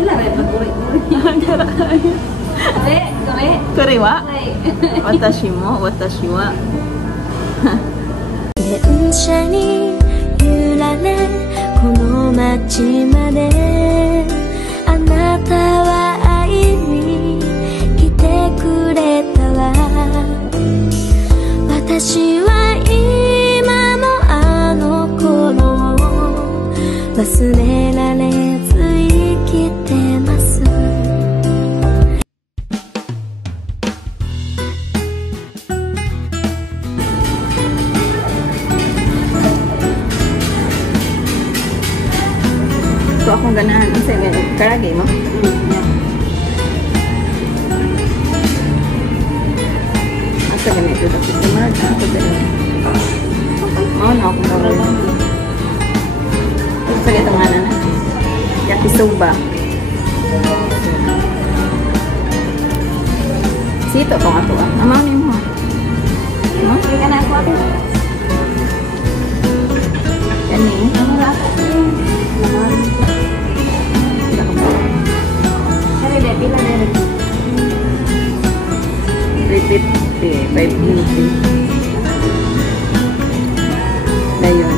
Ila ba pa kore? Kore wa? Watashi mo, watashi wa. 電車に揺られこの街まであなたは会いに来てくれたわ私は今もあの頃を忘れられず生きてますIto akong ganahan. Kasi may karagi mo. Asa ganito. Tapos naman. Ako ganito. Oo na akong gawin. Ito sa ganito nga na. Yakisoba. Sito itong ato ah. Amanin mo. No? Hindi ka na ako ato. Yan eh. Ano na ako? Naman. Pila na rin. 350, 550. Dayon.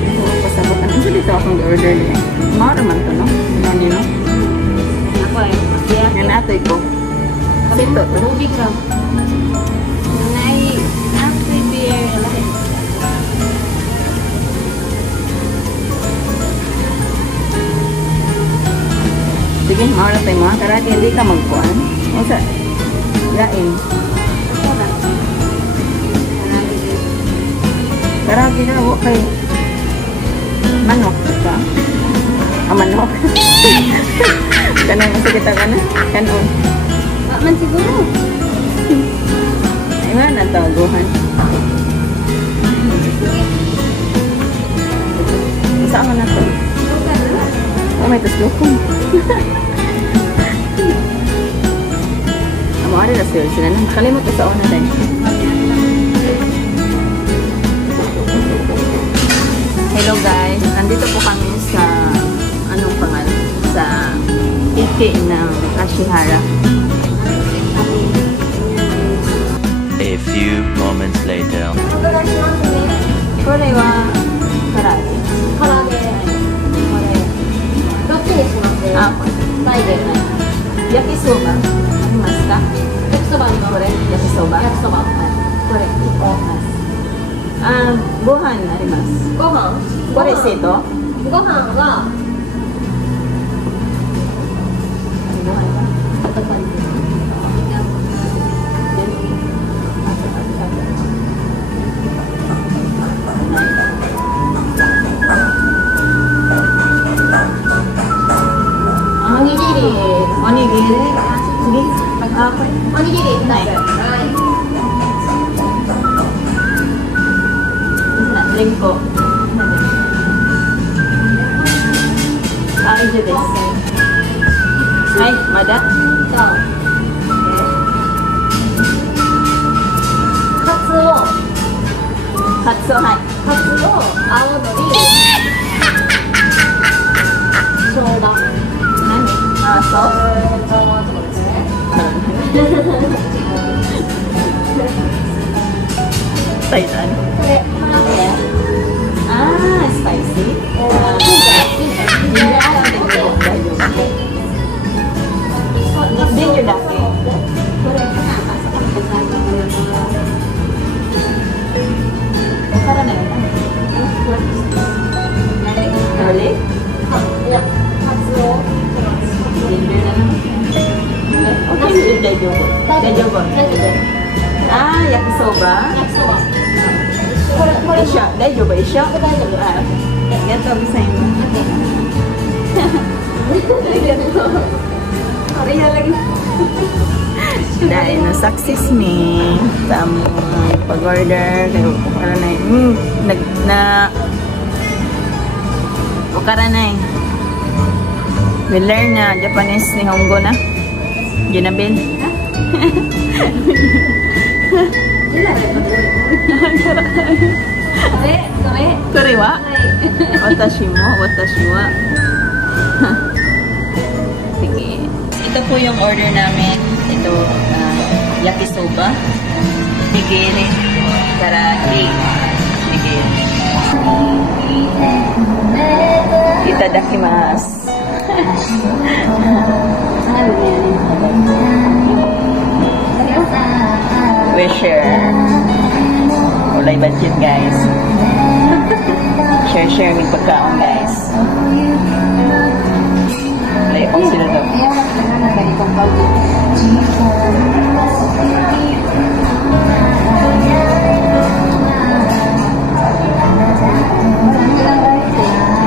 Ito, pasabotan. Ano dito akong order niya? Mahal naman ito, no? Ano niyo, no? Ako eh. Yan nato ko. Sito to. Rubik ka. Nay, after beer, lahat. Sige, mahal na tayo mga karagi. Hindi ka magpuan. O sa lain. Karagi na ako kay manok ka. Manok. Kanang masakit ka na. Kanon. Man siguro. Iwan na tawaguhan. Saan na to? Oh, may taslukong. Amari na sila nang kalimot ko sa una din. Hello guys, nandito po kami sa anong pangalan? Sa Iki ng Ashihara. A few moments later. Kore wa karage. Karage. Ah, yakisoba. Arimasu ka? Yakisoba no kore? Yakisoba? Yakisoba. Kore. Gohan arimasu. Gohan? Kore seto? Gohan wa gohan ka? Onigiri. Sige. Onigiri. Drink po. Ijo desu. Hai, mada? Katsuo. Katsuo, hai. Katsuo, aonori. Shoda. Nani? So? Thailand. Spicy. Din yung dati. Para na yun. Garlic? Yeah. Katsuo. Okay, dajobo. Yakisoba. Yakisoba. Isha. Dajobo, isha. Ganto bisa mo. Korea lagi. Dahil na-success ni sa pag-order. Para na yun. Ukara na yun. We learn na Japanese ni Hongo na. Junabin. Kore wa? Watashi mo, watashi wa. Sige. Ito po yung order namin. Ito, yakisoba, nigiri, karagi, nigiri. Itadakimasu. We share. Walay budget, guys. Share may pagkaon, guys. Layong sila daw.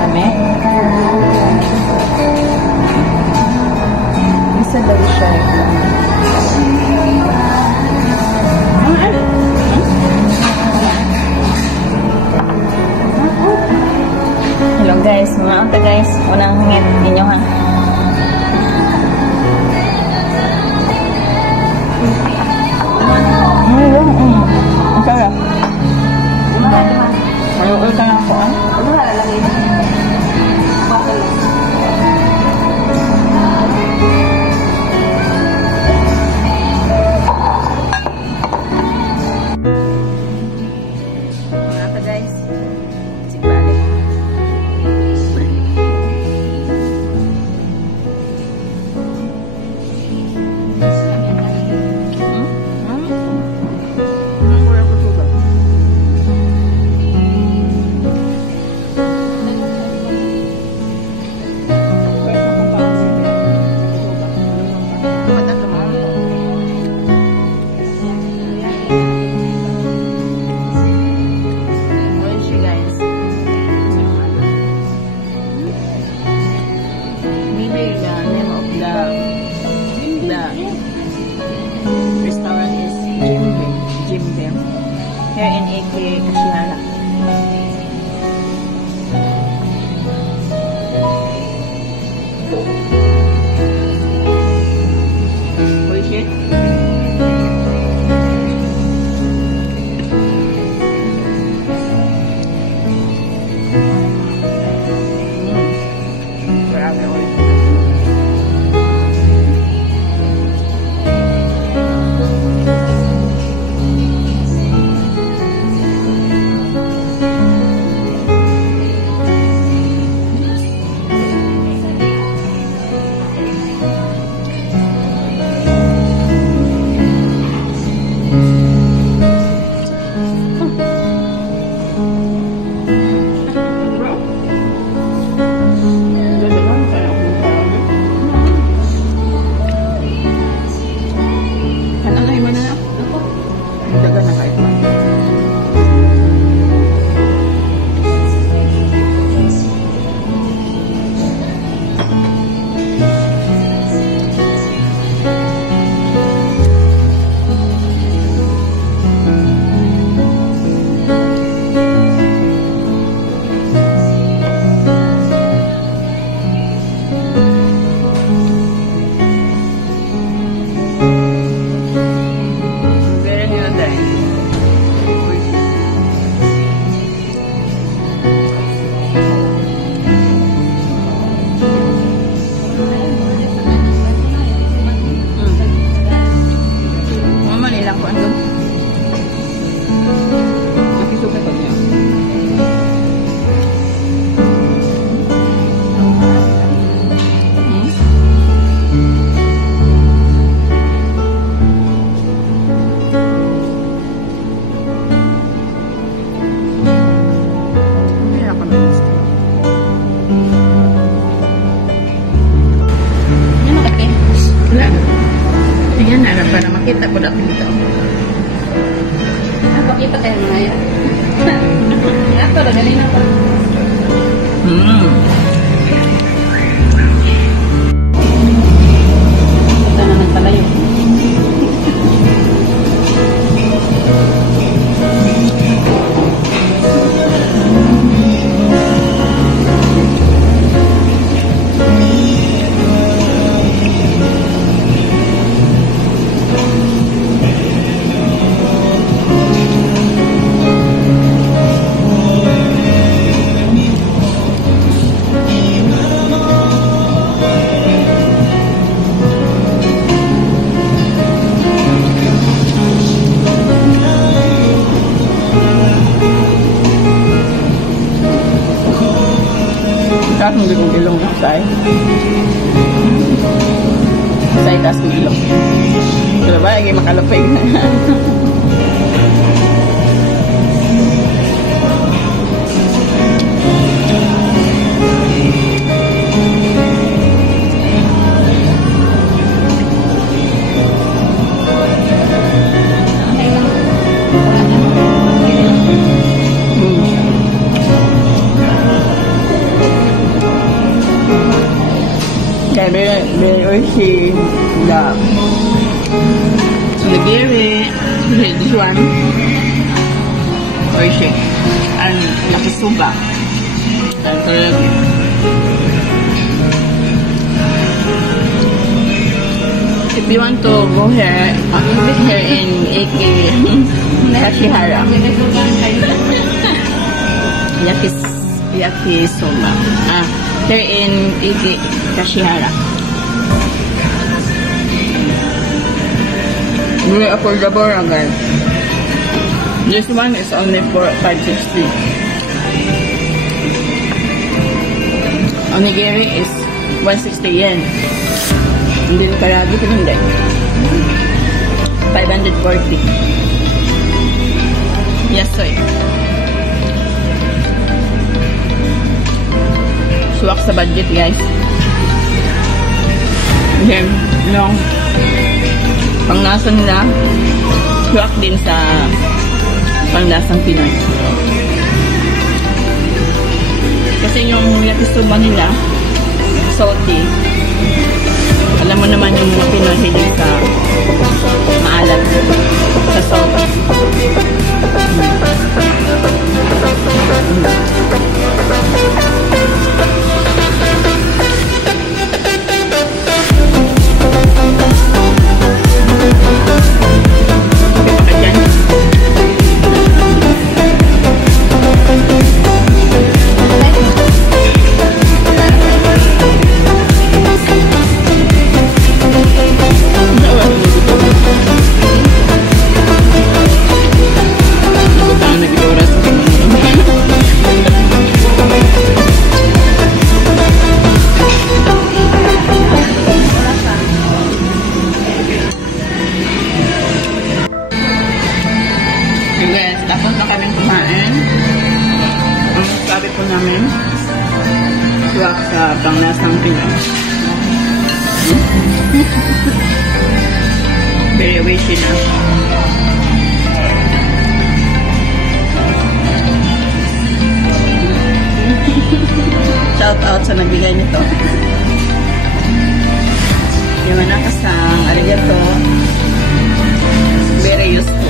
Kami? Isa daw siya. Hello guys, mga guys, unang hangit ninyo ha. Ang sarap. Mayroon ka lang po, ano lalagay? Mga guys, sigbalik. Sarap mo yung ilong mo, say. Say, tas mo ilong. Pero ba, hindi makalapig na. Very oishi. The nigiri. This one. Oishi. And yakisoba. And teriyaki. If you want to go here, visit here in Iki Kashihara. Yakisoba. Here in Iki Kashihara. Very affordable, guys. This one is only for 560. Onigiri is 160 yen. Hindi ko karagi ko hindi. 540. Yes, soy. Suwak sa budget, guys. Then, yung panglasa nila, suwak din sa panglasang Pinoy. Kasi yung yakisoba nila, salty. Alam mo naman yung mga Pinoy hilig sa maalat, sa salt. Tapos na kaming kumain. Ang sabi po namin, suwak sa panglasang Pinoy. Very wishy na. Shout out sa nagbigay nito. Yung manakasang arigato. Very useful.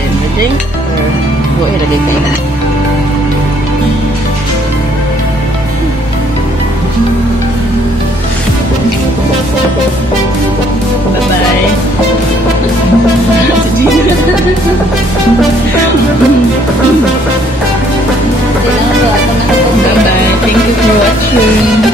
Then the drink, or ilagay kayo na. Bye-bye. Bye-bye. Thank you for watching.